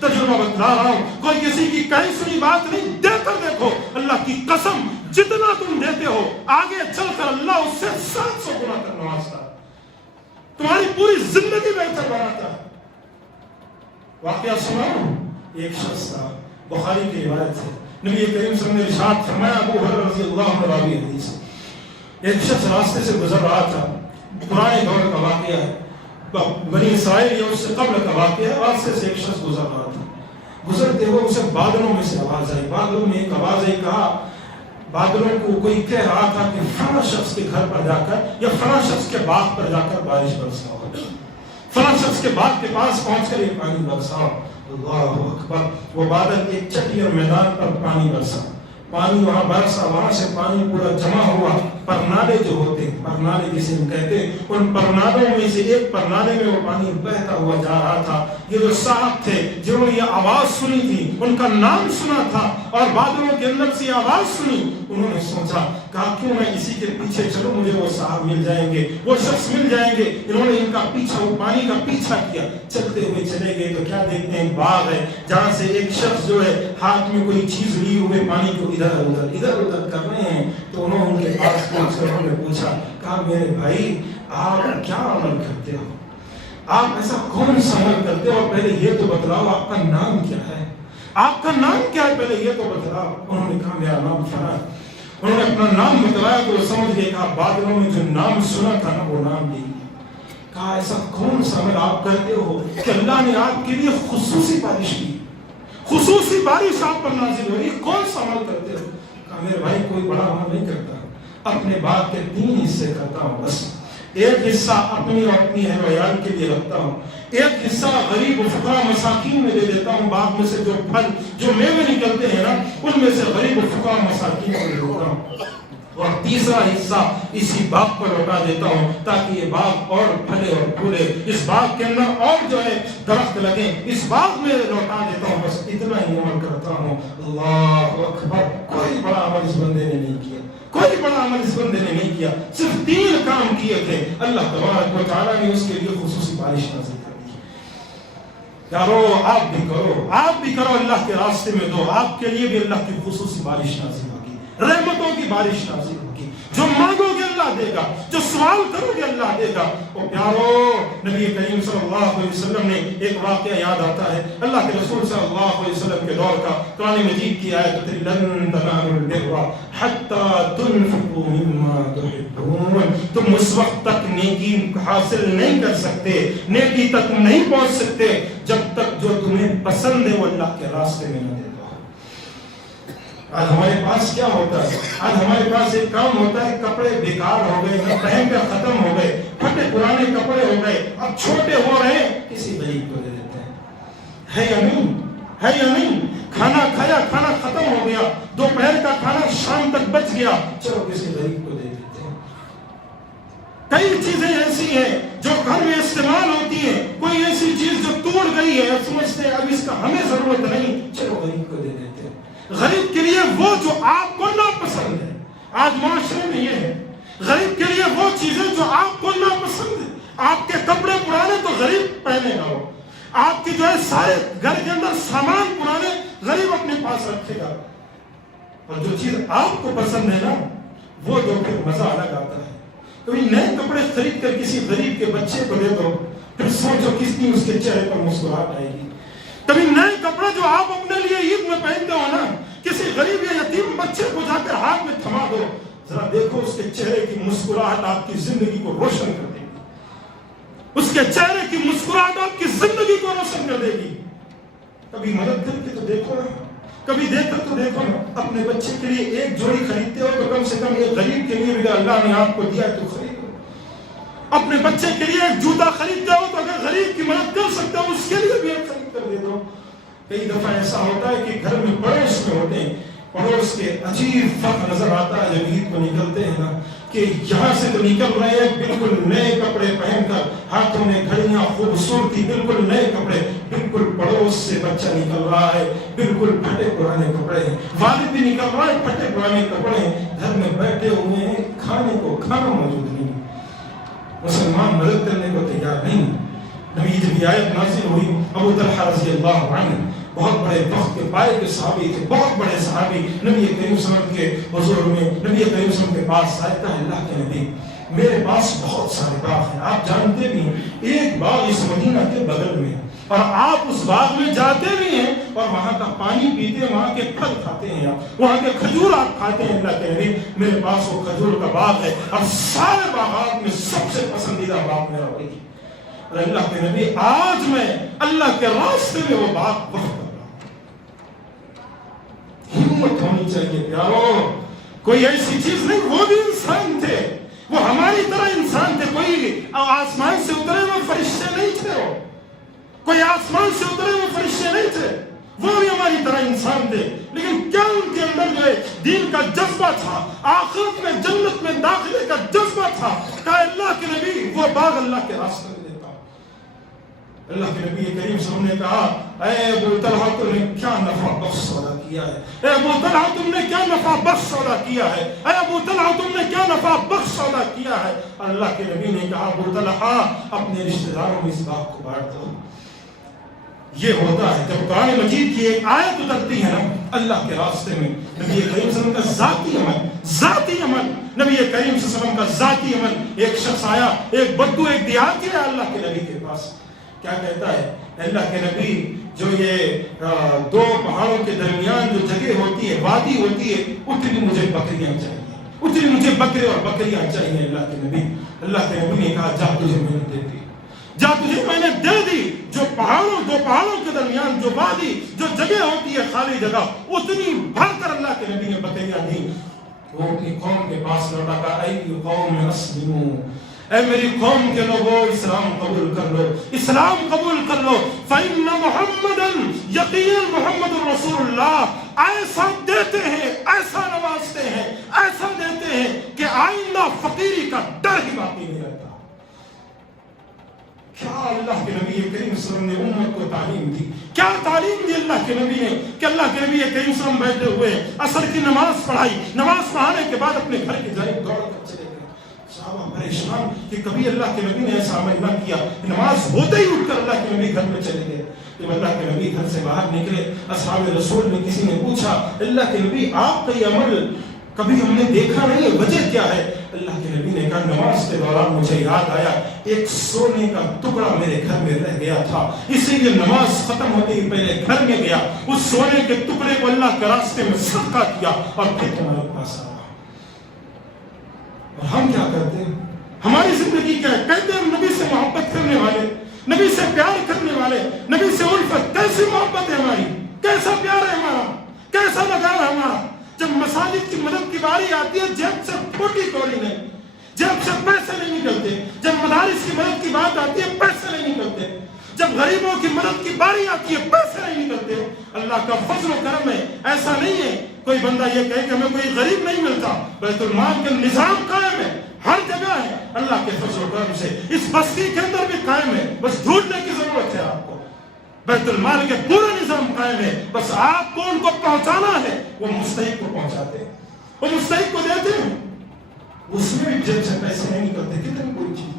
تجربہ بتلا رہا ہوں، کوئی کسی کی کہیں سنی بات نہیں، دے کر دیکھو۔ اللہ کی قسم جتنا تم دیتے ہو آگے چل کر اللہ اس سے 700 گنا کر نوازتا ہے، تمہاری پوری زندگی بہتر بناتا ہے۔ واقعہ سناؤ، ایک شخص تھا، بخاری کی روایت ہے، نبی کریم صلی اللہ علیہ وسلم نے ارشاد فرمایا، ابو ہریرہ رضی اللہ عنہ راوی حدیث، ایک شخص راستے سے گزر رہا تھا، پرانے دور کا واقعہ ہے، بنی اسرائیل یا اس سے قبل کا واقعہ ہے، راستے سے ایک شخص گزر رہا تھا، گزرتے ہوئے اسے بادلوں میں سے آواز آئی، بادلوں میں ایک آواز آئی، کہا بادلوں کو کوئی کہہ رہا تھا کہ فلاں شخص کے گھر پر جا کر یا فلاں شخص کے باغ پر جا کر بارش برساؤ، فلاں شخص کے باغ کے پاس پہنچ کر یہ پانی برساؤ۔ اللہ اکبر، وہ بادل ایک چٹی اور میدان پر پانی برسا، پانی وہاں برسا، وہاں سے پانی پورا جمع ہوا، پرنالے جو ہوتے ہیں، پرنالے جسے ہم کہتے ہیں، ان پرنالوں میں سے ایک پرنالے میں وہ پانی بہتا ہوا جا رہا تھا۔ یہ جو صاحب تھے جنہوں نے یہ آواز سنی تھی، ان کا نام سنا تھا اور بادلوں کے اندر سے آواز سنی، انہوں نے سوچا، کہا کیوں میں اسی کے پیچھے چلوں، مجھے وہ صاحب مل جائیں گے، وہ شخص مل جائیں گے۔ انہوں نے ان کا پیچھا، وہ پانی کا پیچھا کیا، چلتے ہوئے چلے گئے تو کیا دیکھتے ہیں، باغ ہے جہاں سے ایک شخص جو ہے ہاتھ میں کوئی چیز لیے ہوئے پانی کو ادھر ادھر کر رہے ہیں۔ تو انہوں ان کے پاس پہنچ کر انہوں نے پوچھا، کہا میرے بھائی آپ کیا عمل کرتے ہو، آپ ایسا کون سا عمل کرتے ہو، پہلے یہ تو بتلاؤ آپ کا نام کیا ہے، آپ کا نام کیا ہے، پہلے یہ تو بتلاؤ۔ انہوں نے کہا میرا نام فلاں۔ انہوں نے اپنا نام بتلایا تو وہ سمجھ گئے، کہا بادلوں میں جو نام سنا تھا نا وہ نام دے دیا۔ کہا ایسا کون سا عمل آپ کرتے ہو کہ اللہ نے آپ کے لیے خصوصی بارش کی، خصوصی بارش آپ پر نازل ہو رہی، کون سا عمل کرتے ہو؟ کہا میرے بھائی کوئی بڑا عمل نہیں کرتا، اپنے باغ کے 3 حصے کرتا ہوں، بس ایک حصہ اپنی اور اپنی اہل ویال کے لیے رکھتا ہوں، ایک حصہ غریب و فقراء مساکین میں دے دیتا ہوں، باغ میں سے جو پھل جو میوے نکلتے ہیں نا ان میں سے غریب و فقراء مساکین کو دیتا ہوں، اور تیسرا حصہ اسی باغ پر لوٹا دیتا ہوں تاکہ یہ باغ اور پھلے اور پھولے، اس باغ کے اندر اور جو ہے درخت لگیں، اس باغ میں لوٹا دیتا ہوں، بس اتنا ہی عمل کرتا ہوں۔ اللہ اکبر، کوئی بڑا عمل اس بندے نے نہیں کیا، کوئی بڑا عمل اس بندے نے نہیں کیا، صرف 3 کام کیے تھے، اللہ تبارک و تعالیٰ نے اس کے لیے خصوصی بارش نازل کر دی۔ یارو آپ بھی کرو اللہ کے راستے میں دو، آپ کے لیے بھی اللہ کی خصوصی بارش نازل ہوگی، رحمتوں کی بارش نازل ہوگی، جو مانگو گے اللہ دے گا، جو سوال کرو گے اللہ دے گا۔ اور پیارو نبی کریم صلی اللہ علیہ وسلم نے ایک واقعہ یاد آتا ہے، اللہ کے رسول صلی اللہ علیہ وسلم کے دور کا، قرآن مجید کی آیت ہے لن تنالوا البر حتی تنفقوا مما تحبون، تم اس وقت تک نیکی حاصل نہیں کر سکتے، نیکی تک نہیں پہنچ سکتے جب تک جو تمہیں پسند ہے وہ اللہ کے راستے میں نہ دے دو۔ آج ہمارے پاس کیا ہوتا ہے؟ آج ہمارے پاس ایک کام ہوتا ہے، کپڑے بیکار ہو گئے، نہ پہن کر ختم ہو گئے، پھٹے پرانے کپڑے ہو گئے، اب چھوٹے ہو رہے ہیں، کسی غریب کو دے دیتے ہیں۔ ہے یا نہیں؟ ہے یا نہیں؟ کھانا کھایا، کھانا ختم ہو گیا، دوپہر کا کھانا شام تک بچ گیا، چلو کسی غریب کو دے دیتے ہیں۔ کئی چیزیں ایسی ہیں جو گھر میں استعمال ہوتی ہیں، کوئی ایسی چیز جو ٹوٹ گئی ہے، سمجھتے ہیں اب اس کا ہمیں ضرورت نہیں، چلو غریب کو دے دیتے ہیں۔ غریب کے لیے وہ جو آپ کو ناپسند ہے، آج معاشرے میں یہ ہے، غریب کے لیے وہ چیزیں جو آپ کو ناپسند ہے۔ آپ کے کپڑے پرانے تو غریب پہنے گا، وہ آپ کے جو ہے سارے گھر کے اندر سامان پرانے غریب اپنے پاس رکھے گا، اور جو چیز آپ کو پسند ہے نا، وہ جو پھر مزہ الگ آتا ہے۔ کبھی نئے کپڑے خرید کر کسی غریب کے بچے کو دے دو، پھر سوچو کس کی اس کے چہرے پر مسکراہٹ آئے گی۔ کبھی نئے کپڑے جو آپ اپنے لیے عید میں پہنتے ہو نا، کسی غریب یا یتیم بچے کو جا کر ہاتھ میں تھما دو، ذرا دیکھو اس کے چہرے کی مسکراہٹ آپ کی زندگی کو روشن کر دے گی۔ اس کے چہرے کی مسکراہٹ آپ کی زندگی کو روشن کر دے گی۔ کبھی مدد کر کے تو دیکھو نا، کبھی دیکھ کر تو دیکھو نا، اپنے بچے کے لیے ایک جوڑی خریدتے ہو تو کم سے کم ایک غریب کے لیے بھی اللہ نے آپ کو دیا تو خرید لو۔ اپنے بچے کے لیے ایک جوتا خریدتے ہو تو اگر غریب کی مدد کر سکتے ہو اس کے لیے بھی ایک خرید کر دے دو۔ کئی دفعہ ایسا ہوتا ہے کہ گھر میں پڑوس میں ہوتے ہیں، پڑوس کے عجیب فرق نظر آتا ہے جب عید کو نکلتے ہیں نا، کہ یہاں سے تو نکل رہے ہیں بالکل نئے کپڑے پہن کر، ہاتھوں میں گھڑیاں، خوبصورتی، بالکل نئے کپڑے، بالکل پڑوس سے بچہ نکل رہا ہے بالکل پھٹے پرانے کپڑے ہیں، والد بھی نکل رہا ہے پھٹے پرانے کپڑے ہیں، گھر میں بیٹھے ہوئے ہیں، کھانے کو کھانا موجود نہیں، مسلمان مدد کرنے کو تیار نہیں۔ نبی جب یہ آیت نازل ہوئی، ابو طلحہ رضی اللہ عنہ بہت بڑے وقت کے پائے کے صحابی تھے، بہت بڑے صحابی، نبی کریم صلی اللہ علیہ وسلم کے حضور میں، نبی کریم صلی اللہ علیہ وسلم کے پاس آئے، کہا اللہ کے نبی میرے پاس بہت سارے باغ ہیں، آپ جانتے بھی ہیں ایک باغ اس مدینہ کے بغل میں، اور آپ اس باغ میں جاتے بھی ہیں اور وہاں کا پانی پیتے ہیں، وہاں کے پھل کھاتے ہیں، آپ وہاں کے کھجور آپ کھاتے ہیں، اللہ کے نبی میرے پاس وہ کھجور کا باغ ہے، اور سارے باغات میں سب سے پسندیدہ باغ میرا وہی ہے، اور اللہ کے نبی آج میں اللہ کے راستے میں وہ باغ وقف کر رہا ہوں۔ ہمت ہونی چاہیے پیارو، کوئی ایسی چیز نہیں، وہ بھی انسان تھے، وہ ہماری طرح انسان تھے، کوئی آسمان سے اترے ہوئے فرشتے نہیں تھے، وہ کوئی آسمان سے اترے ہوئے فرشتے نہیں تھے، وہ بھی ہماری طرح انسان تھے، لیکن کیا ان کے اندر جو ہے دین کا جذبہ تھا، آخرت میں جنت میں داخلے کا جذبہ تھا، کہا اللہ کے نبی وہ باغ اللہ کے راستے میں دیتا ہوں۔ اللہ کے نبی کریم صلی اللہ علیہ وسلم نے کہا اے ابو طلحہ تم نے کیا نفع بخش سودا کیا ہے، اے ابو طلحہ تم نے کیا نفع بخش سودا کیا ہے، اے ابو طلحہ تم نے کیا نفع بخش سودا کیا ہے۔ اللہ کے نبی نے کہا ابو طلحہ اپنے رشتہ داروں میں اس باغ کو بانٹ دو۔ یہ ہوتا ہے جب قرآن مجید کی ایک آیت اترتی ہے نا اللہ کے راستے میں، نبی کریم صلی اللہ علیہ وسلم کا ذاتی عمل، نبی کریم صلی اللہ علیہ وسلم کا ذاتی عمل، ایک شخص آیا، ایک بدو، ایک دیہاتی ہے اللہ کے نبی کے پاس، کیا کہتا ہے اللہ کے نبی جو یہ دو پہاڑوں کے درمیان جو جگہ ہوتی ہے، وادی ہوتی ہے، اتنی مجھے بکریاں چاہیے، اتنی مجھے بکرے اور بکریاں چاہیے اللہ کے نبی۔ اللہ کے نبی نے کہا جا تجھے میں نے دے دی، جا تجھے میں نے دے دی، جو دو پہاڑوں کے درمیان جو وادی جو جگہ ہوتی ہے خالی جگہ، اتنی بھر کر اللہ کے نبی نے بکریاں دی۔ وہ اپنی قوم کے پاس لوٹا، کہا اے قوم اسلموا، اے میری قوم کے لوگوں اسلام قبول کر لو، اسلام قبول کر لو، فإن محمدًا، یقیناً محمد رسول اللہ ایسا دیتے ہیں، ایسا نوازتے ہیں، ایسا دیتے ہیں کہ آئندہ فقیری کا ڈر ہی باقی نہیں رہتا۔ کیا اللہ کے نبی کریم صلی اللہ علیہ وسلم نے امت کو تعلیم دی، کیا تعلیم دی اللہ کے نبی نے، کہ اللہ کے نبی کریم صلی اللہ علیہ وسلم بیٹھے ہوئے عصر کی نماز پڑھائی، نماز پڑھانے کے بعد اپنے گھر کی جانب دوڑ کر چلے گئے۔ صحابہ پریشان کہ کبھی اللہ کے نبی نے ایسا عمل نہ کیا، نماز ہوتے ہی اٹھ کر اللہ کے نبی گھر میں چلے گئے۔ جب اللہ کے نبی گھر سے باہر نکلے، اصحاب رسول میں کسی نے پوچھا اللہ کے نبی آپ کا یہ عمل کبھی ہم نے دیکھا نہیں ہے، وجہ کیا ہے؟ اللہ کے نبی نے کہا نماز کے دوران مجھے یاد آیا ایک سونے کا ٹکڑا میرے گھر میں رہ گیا تھا، اسی لیے نماز ختم ہوتے ہی پہلے گھر میں گیا، اس سونے کے ٹکڑے کو اللہ کے راستے میں صدقہ کیا اور پھر تمہارے پاس آیا۔ اور ہم کیا کرتے ہیں؟ ہماری زندگی کیا ہے؟ کہتے ہیں نبی سے محبت کرنے والے، نبی سے پیار کرنے والے، نبی سے الفت، کیسی محبت ہے ہماری، کیسا پیار ہے ہمارا، کیسا لگاؤ ہے ہمارا، مساجد کی مدد کی باری آتی ہے جیب سے پھوٹی کوڑی نہیں، جیب سے پیسے نہیں نکلتے. جب مدارس کی مدد کی بات آتی ہے پیسے نہیں نکلتے. جب غریبوں کی مدد کی باری آتی ہے پیسے نہیں نکلتے. اللہ کا فضل و کرم ہے. ایسا نہیں ہے کوئی بندہ یہ کہے کہ ہمیں کوئی غریب نہیں ملتا. بیت المال کا نظام قائم ہے، ہر جگہ ہے. اللہ کے فضل و کرم سے اس بستی کے اندر بھی قائم ہے. بس ڈھونڈنے کی ضرورت ہے آپ کو. بیت المال کے پورا نظام قائم ہے. بس آپ کو ان کو پہنچانا ہے. وہ مستحق کو پہنچاتے ہیں، وہ مستحق کو دیتے ہیں. اس میں بھی جیب سے پیسے نہیں نکلتے. کتنی کوئی چیز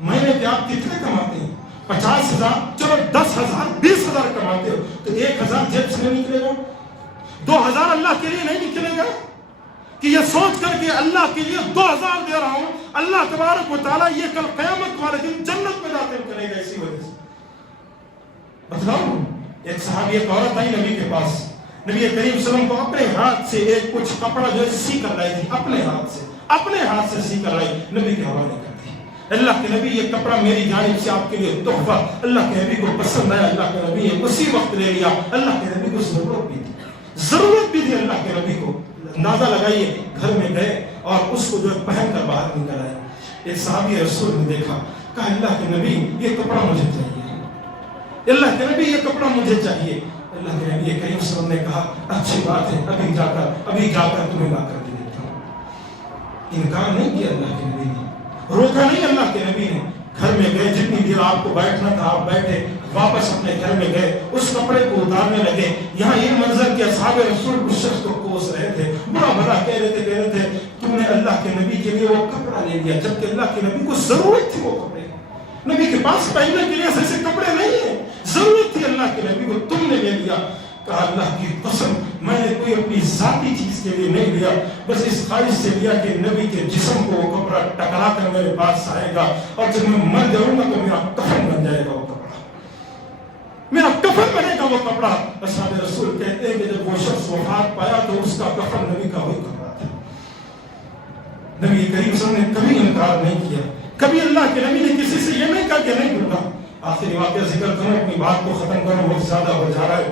مہینے کے آپ کتنے کماتے ہیں؟ 50,000، چلو 10,000 20,000 کماتے ہو تو 1,000 جیب سے نہیں نکلے گا. 2,000 اللہ کے لیے نہیں نکلے گا کہ یہ سوچ کر کہ اللہ کے لیے 2,000 دے رہا ہوں، اللہ تبارک و تعالیٰ یہ کل قیامت والے دن جنت میں داخل کرے گا. اسی وجہ سے بتلاؤ، ایک صحابی ایک عورت آئی نبی کے پاس. نبی کریم صلی اللہ علیہ وسلم کو اپنے ہاتھ سے ایک کچھ کپڑا جو ہے سی کر لائی تھی، اپنے ہاتھ سے سی کر لائی، نبی کے حوالے کر دی. اللہ کے نبی یہ کپڑا میری جانب سے آپ کے لیے تحفہ. اللہ کے نبی کو پسند آیا. اللہ کے نبی نے اسی وقت لے لیا. اللہ کے نبی کو ضرورت بھی تھی اللہ کے نبی کو. اندازہ لگائیے، گھر میں گئے اور اس کو جو ہے پہن کر باہر نکل آئے. ایک صحابی رسول نے دیکھا، کہا اللہ کے نبی یہ کپڑا مجھے چاہیے، اللہ کے نبی یہ کپڑا مجھے چاہیے. اللہ کے نبی کریم صلی اللہ علیہ وسلم نے کہا اچھی بات ہے، ابھی جا کر تمہیں لا کر دے دیتا ہوں. انکار نہیں کیا اللہ کے نبی نے، روکا نہیں اللہ کے نبی نے. گھر میں گئے، جتنی دیر آپ کو بیٹھنا تھا آپ بیٹھے، واپس اپنے گھر میں گئے، اس کپڑے کو اتارنے لگے. یہاں یہ منظر کہ اصحاب رسول اس شخص کو کوس رہے تھے، برا بھلا کہہ رہے تھے تم نے اللہ کے نبی کے لیے وہ کپڑا لے لیا، جبکہ اللہ کے نبی کو ضرورت تھی وہ کپڑے. نبی کے پاس پہننے کے لیے ایسے کپڑے نہیں ہیں، ضرورت تھی اللہ کے نبی کو، تم نے لے لیا. کہا اللہ کی قسم میں نے کوئی اپنی ذاتی چیز کے لیے نہیں لیا، بس اس خواہش سے لیا کہ نبی کے جسم کو وہ کپڑا ٹکرا کر میرے پاس آئے گا اور جب میں مر جاؤں گا تو میرا کفن بن جائے گا وہ کپڑا، میرا کفن بنے گا وہ کپڑا. اصحاب رسول کہتے ہیں کہ جب وہ شخص وفات پایا تو اس کا کفن نبی کا وہی کپڑا تھا. نبی کریم صلی اللہ علیہ وسلم نے کبھی انکار نہیں کیا. کبھی اللہ کے نبی نے کسی سے یہ نہیں کہا کہ نہیں دوں گا. آخری واقعہ ذکر کروں، اپنی بات کو ختم کروں، بہت زیادہ ہو جا رہا ہے.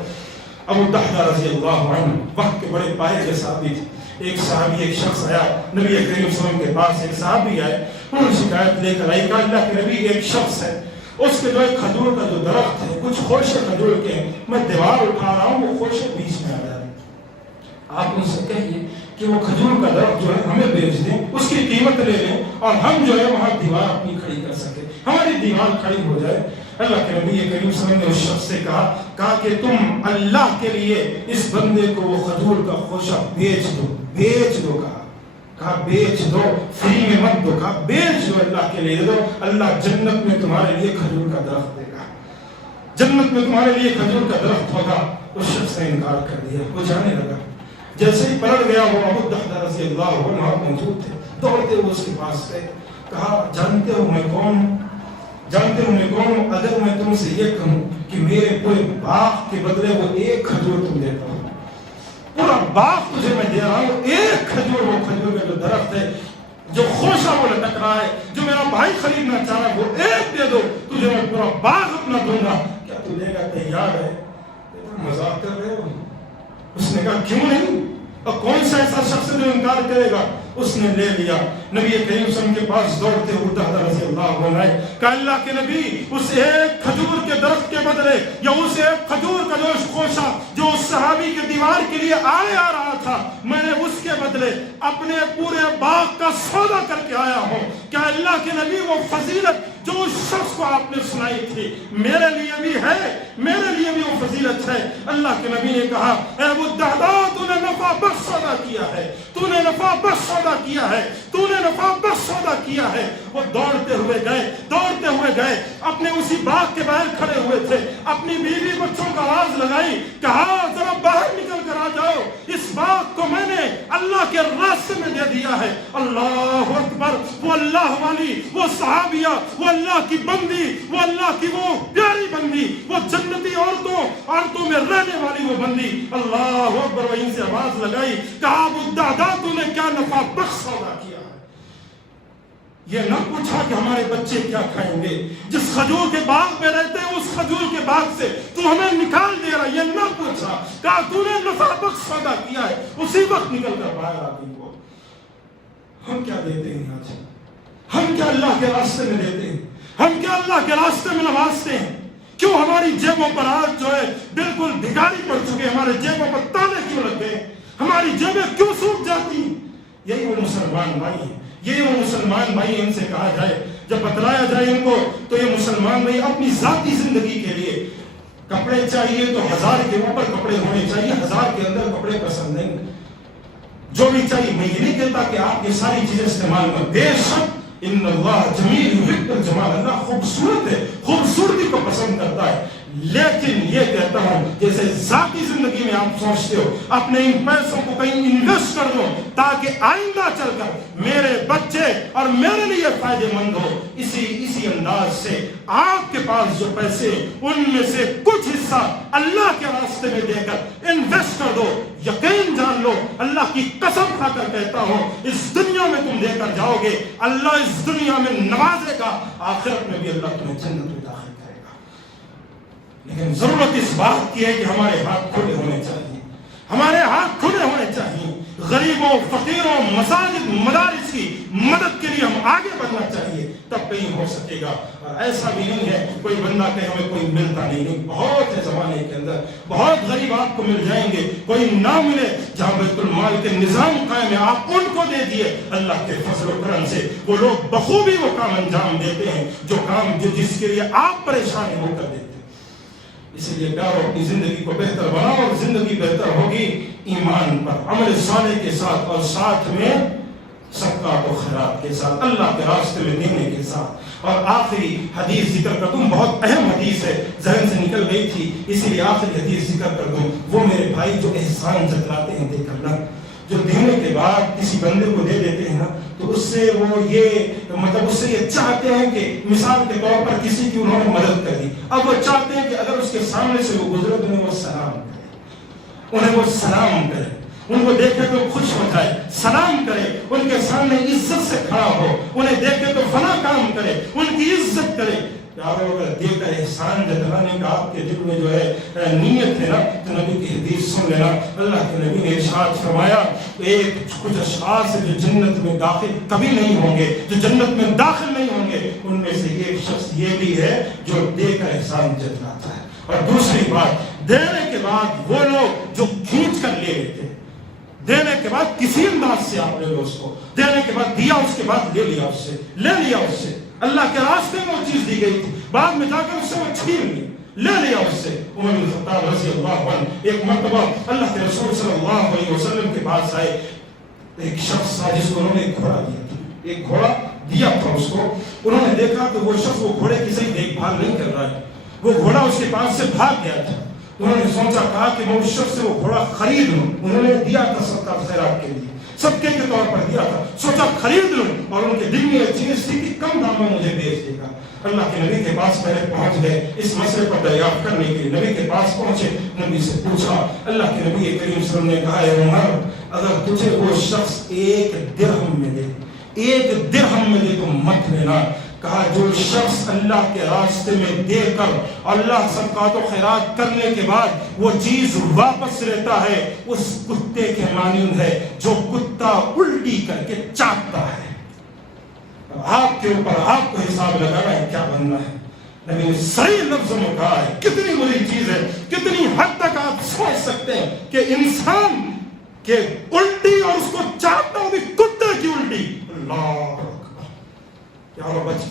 ابو الدحداء رضی اللہ عنہ وقت کے بڑے پائے کے صحابی تھے. ایک صحابی، ایک شخص آیا نبی کریم صلی اللہ علیہ وسلم کے پاس. ایک صحابی آئے، انہوں نے شکایت لے کر آئی، کہا اللہ کے نبی ایک شخص ہے، اس کے جو ایک کھجور کا جو درخت ہے، کچھ خوشے کھجور کے، میں دیوار اٹھا رہا ہوں، وہ خوشے بیچ میں آ جا رہے ہیں. آپ ان سے کہیے کہ وہ کھجور کا درخت جو ہے ہمیں بیچ دیں، اس کی قیمت لے لیں اور ہم جو ہے وہاں دیوار اپنی کھڑی کر سکیں، ہماری دیوار کھڑی ہو جائے. اللہ کے نبی کریم صلی اللہ علیہ وسلم نے اس شخص سے کہا کہ تم اللہ کے لیے اس بندے کو وہ کھجور کا خوشہ بیچ دو. کہا بیچ دو، فری میں مت دو، کہا بیچ دو، اللہ کے لیے دو. اللہ جنت میں تمہارے لیے کھجور کا درخت دے گا، جنت میں تمہارے لیے کھجور کا درخت ہوگا. اس شخص نے انکار کر دیا، وہ جانے لگا. جیسے ہی پلٹ گیا، وہ ابو الدحداء رضی اللہ عنہ موجود تھے. دوڑتے ہوئے اس کے پاس گئے، کہا جانتے ہو میں کون ہوں؟ اگر میں تم سے یہ کہوں کہ میرے پورے باغ کے بدلے وہ ایک کھجور تم دیتا ہوں، پورا باغ تجھے میں دے رہا ہوں، ایک کھجور، وہ کھجور کا جو درخت ہے جو خوشہ وہ لٹک رہا ہے، جو میرا بھائی خریدنا چاہ رہا ہے، وہ ایک دے دو، تجھے میں پورا باغ اپنا دوں گا. کیا تو لے گا تیار ہے؟ مذاق کر رہے ہو؟ اس نے کہا کیوں نہیں، اور کون سا ایسا شخص جو انکار کرے گا. اس نے لے لیا. نبی کریم صلی اللہ علیہ وسلم کے پاس دوڑتے ہوئے الدحداء رضی اللہ عنہ آئے، کہ اللہ کے نبی اس ایک کھجور کے درخت کے بدلے یا اس ایک کھجور کا جو خوشہ جو اس صحابی کے دیوار کے لیے آ رہا تھا، میں نے اس کے بدلے اپنے پورے باغ کا سودا کر کے آیا ہوں. کیا اللہ کے نبی وہ فضیلت جو اس شخص کو آپ نے سنائی تھی میرے لیے بھی ہے، میرے لیے بھی وہ فضیلت ہے. اللہ کے نبی نے کہا اے ابو الدحداء تو نے نفع بخش سودا کیا ہے، تو نے نفع بخش سودا کیا ہے، تو نے نفع بخش سودا کیا ہے. وہ دوڑتے ہوئے گئے اپنے اسی باغ کے باہر کھڑے ہوئے تھے، اپنی بیوی بچوں کا آواز لگائی، کہا ذرا باہر نکل کر آ جاؤ، اس باغ کو میں نے اللہ کے راستے میں دے دیا ہے. اللہ اکبر. وہ اللہ والی، وہ صحابیہ، وہ اللہ کی بندی، وہ اللہ کی وہ پیاری بندی، وہ جنتی عورتوں میں رہنے والی وہ بندی، اللہ اکبر. وہیں سے آواز لگائی، کہا ابو الدحداء تو نے کیا نفع بخش سودا کیا ہے. یہ نہ پوچھا کہ ہمارے بچے کیا کھائیں گے. جس کھجور کے باغ میں رہتے ہیں اس کھجور کے باغ سے تو ہمیں نکال دے رہا. یہ نہ پوچھا. کہا تو نے نفع بخش سودا کیا ہے. اسی وقت نکل کر باہر آدمی کو. ہم کیا دیتے ہیں آج؟ ہم کیا اللہ کے راستے میں دیتے ہیں؟ ہم کیا اللہ کے راستے میں نوازتے ہیں؟ کیوں ہماری جیبوں پر آج جو ہے بالکل بھکاری پڑ چکے؟ ہمارے جیبوں پر تالے کیوں لگ گئے؟ ہماری جیبیں کیوں سوکھ جاتی؟ یہی وہ مسلمان بھائی ہیں. یہ وہ مسلمان بھائی. ان سے کہا جائے، جب بتلایا جائے ان کو، تو یہ مسلمان بھائی اپنی ذاتی زندگی کے لیے کپڑے چاہیے تو 1000 کے اوپر کپڑے ہونے چاہیے. 1000 کے اندر کپڑے پسند نہیں. جو بھی چاہیے. میں یہ نہیں کہتا کہ آپ یہ ساری چیزیں استعمال کریں. بے شک ان اللہ جمیل یحب الجمال. اللہ خوبصورت ہے، خوبصورتی کو پسند کرتا ہے. لیکن یہ کہتا ہوں جیسے ذاتی زندگی میں آپ سوچتے ہو اپنے ان پیسوں کو کہیں انویسٹ کر دو تاکہ آئندہ چل کر میرے بچے اور میرے لیے فائدے مند ہو. اسی انداز سے آپ کے پاس جو پیسے ان میں سے کچھ حصہ اللہ کے راستے میں دے کر انویسٹ کر دو. یقین جان لو، اللہ کی قسم کھا کر کہتا ہوں، اس دنیا میں تم دے کر جاؤ گے، اللہ اس دنیا میں نوازے گا، آخرت میں بھی اللہ تمہیں جنت میں داخل کرے گا. لیکن ضرورت اس بات کی ہے کہ ہمارے ہاتھ کھلے ہونے چاہیے. ہمارے ہاتھ کھلے ہونے چاہیے. غریبوں، فقیروں، مساجد، مدارس کی مدد کے لیے ہم آگے بڑھنا چاہیے، تب کہیں ہو سکے گا. اور ایسا بھی نہیں ہے کوئی بندہ کہ ہمیں کوئی ملتا نہیں. بہت ہے زمانے کے اندر بہت غریب آپ کو مل جائیں گے. کوئی نہ ملے جہاں بیت المال کے نظام قائم ہے آپ ان کو دے دیے. اللہ کے فضل و کرم سے وہ لوگ بخوبی وہ کام انجام دیتے ہیں جو جس کے لیے آپ پریشان ہو کر دیتے. اسی لیے پیارو اپنی زندگی کو بہتر بناؤ، اور زندگی بہتر ہوگی ایمان پر، عمل صالح کے ساتھ، اور ساتھ میں صدقات و خیرات کے ساتھ، اللہ کے راستے میں دینے کے ساتھ. اور آخری حدیث ذکر کر دوں، بہت اہم حدیث ہے، ذہن سے نکل گئی تھی اسی لیے آخری حدیث ذکر کر دوں. وہ میرے بھائی جو احسان جتلاتے ہیں دیکھ کر، جو دینے کے بعد کسی بندے کو دے دیتے ہیں نا، تو اس سے وہ اس سے یہ چاہتے ہیں کہ مثال کے طور پر کسی کی انہوں نے مدد کر دی. اب وہ چاہتے ہیں کہ اگر اس کے سامنے سے وہ گزرے تو انہیں وہ سلام کرے، ان کو دیکھے تو خوش ہو جائے، سلام کرے، ان کے سامنے عزت سے کھڑا ہو، انہیں دیکھے تو فلاں کام کرے، ان کی عزت کرے. پیارو اگر دے کر احسان جتلانے کا آپ کے دل میں جو ہے نیت ہے نا، تو نبی کی حدیث سن لینا. اللہ کے نبی نے ارشاد فرمایا، کچھ اشخاص جو جنت میں داخل کبھی نہیں ہوں گے، جو جنت میں داخل نہیں ہوں گے، ان میں سے ایک شخص یہ بھی ہے جو دے کر احسان جتلاتا ہے. اور دوسری بات، دینے کے بعد وہ لوگ جو کھینچ کر لے لیتے، دینے کے بعد کسی انداز سے آپ لے لو اس کو، دینے کے بعد دیا، اس کے بعد لے لیا اس سے اللہ کے راستے میں وہ چیز دی گئی تھی، بعد میں جا کر اس سے وہ چھین لی، لے لیا اس سے. عمر بن خطاب رضی اللہ عنہ ایک مرتبہ اللہ کے رسول صلی اللہ علیہ وسلم کے پاس آئے. ایک شخص تھا جس کو انہوں نے ایک گھوڑا دیا تھا، ایک گھوڑا دیا تھا اس کو. انہوں نے دیکھا کہ وہ شخص وہ گھوڑے کی صحیح دیکھ بھال نہیں کر رہا ہے، وہ گھوڑا اس کے پاس سے بھاگ گیا تھا. انہوں نے سوچا، کہا کہ میں اس شخص سے وہ گھوڑا خرید لوں. انہوں نے دیا تھا صدقہ خیرات کے لیے، صدقے کے طور پر دیا تھا، سوچا خرید لوں. اور ان کے دل میں یہ چیز تھی کہ کم دام میں مجھے بیچ دے گا. اللہ کے نبی کے پاس پہلے پہنچ گئے اس مسئلے پر دریافت کرنے کے لیے. نبی کے پاس پہنچے، نبی سے پوچھا. اللہ کے نبی کریم صلی اللہ علیہ وسلم نے کہا، اے عمر، اگر تجھے وہ شخص 1 درہم میں دے، 1 درہم میں دے تو مت لینا. کہا جو شخص اللہ کے راستے میں دے کر اللہ صدقات و خیرات کرنے کے بعد وہ چیز واپس لیتا ہے، اس کتے کے مانند ہے جو کتا الٹی کر کے چاٹتا ہے. آپ کے اوپر آپ کو حساب لگانا ہے کیا بننا ہے. نبی نے صحیح لفظوں میں کہا ہے. کتنی بری چیز ہے، کتنی حد تک آپ سوچ سکتے ہیں کہ انسان کے الٹی اور اس کو چاٹنا ہو بھی کتے کی الٹی. اللہ یارو بچ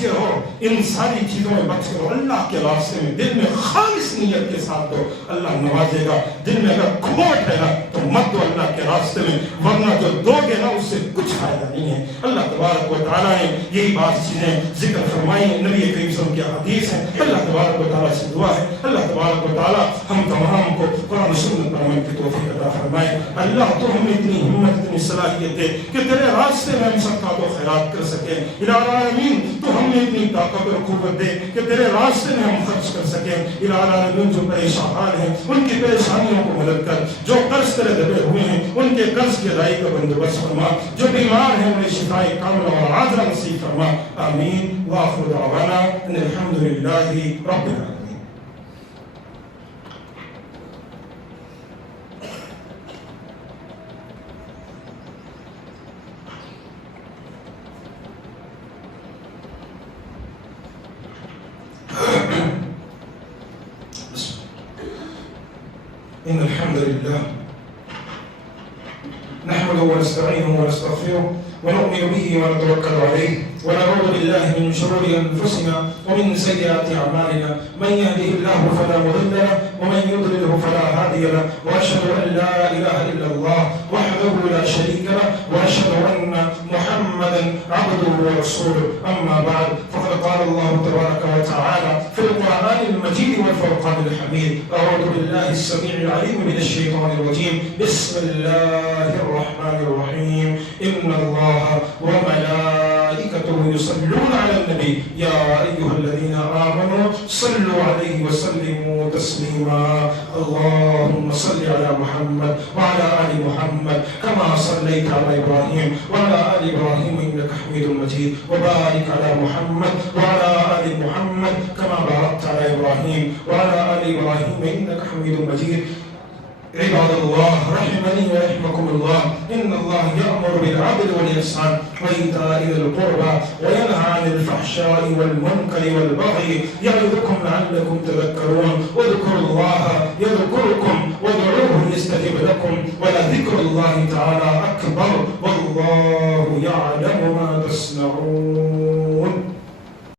کے رہو ان ساری چیزوں میں بچ کے رہو. اللہ کے راستے میں دل میں خالص نیت کے ساتھ دو، اللہ نوازے گا. دل میں اگر کھوٹ ہے نا تو مت دو اللہ کے راستے میں، ورنہ جو دو گے نا اس سے کچھ فائدہ نہیں ہے. اللہ تبارک و تعالیٰ نے یہی بات چیزیں ذکر فرمائی ہیں، نبی کریم صلی اللہ علیہ وسلم کی حدیث ہے. اللہ تبارک و تعالیٰ سے دعا ہے اللہ تبارک و تعالیٰ ہم تمام کو قرآن و سنت پر عمل کی توفیق عطا فرمائے. اللہ تو ہمیں اتنی ہمت، اتنی صلاحیت دے کہ تیرے راستے میں ہم صدقات و خیرات کر سکیں. الہ العالمین تو ہمیں اتنی طاقت اور قوت دے کہ تیرے راستے میں ہم خرچ کر سکیں. الہ العالمین جو پریشان ہیں ان کی پریشانیوں کو مدد کر، جو قرض تیرے دبے ہوئے ہیں ان کے قرض کی ادائیگی کا بندوبست فرما، جو بیمار ہیں انہیں شفائے کاملہ اور عاجلہ نصیب فرما، آمین۔ وآخر دعوانا ان الحمد للہ رب العالمین۔ إن الحمد لله نحمده ونستعينه ونستغفره ونؤمن به ونتوكل عليه ونعوذ بالله من شرور أنفسنا ومن سيئات أعمالنا، من يهده الله فلا مضل له ومن يضلله فلا هادي له، وأشهد أن لا إله إلا الله وحده لا شريك له، وأشهد أن محمدا عبده ورسوله، أما بعد فقد قال الله تبارك وتعالى في القرآن المجيد والفرقان الحميد: أعوذ بالله السميع العليم من الشيطان الرجيم، بسم الله الرحمن الرحيم، إن الله وملائكته يصلون على النبي يا أيها الذين آمنوا صلوا عليه وسلموا تسليما، اللهم صل على محمد وعلى آل محمد كما صليت على إبراهيم وعلى آل إبراهيم إنك حميد مجيد، وبارك على محمد وعلى آل محمد كما باركت على إبراهيم وعلى آل إبراهيم إنك حميد مجيد۔ عباد الله رحمني ورحمكم الله، إن الله يأمر بالعدل والإحسان وإيتاء ذي القربى وينهى عن الفحشاء والمنكر والبغي يعظكم لعلكم تذكرون، اذكروا الله يذكركم وادعوه يستجب لكم ولذكر الله تعالى أكبر والله يعلم ما تصنعون۔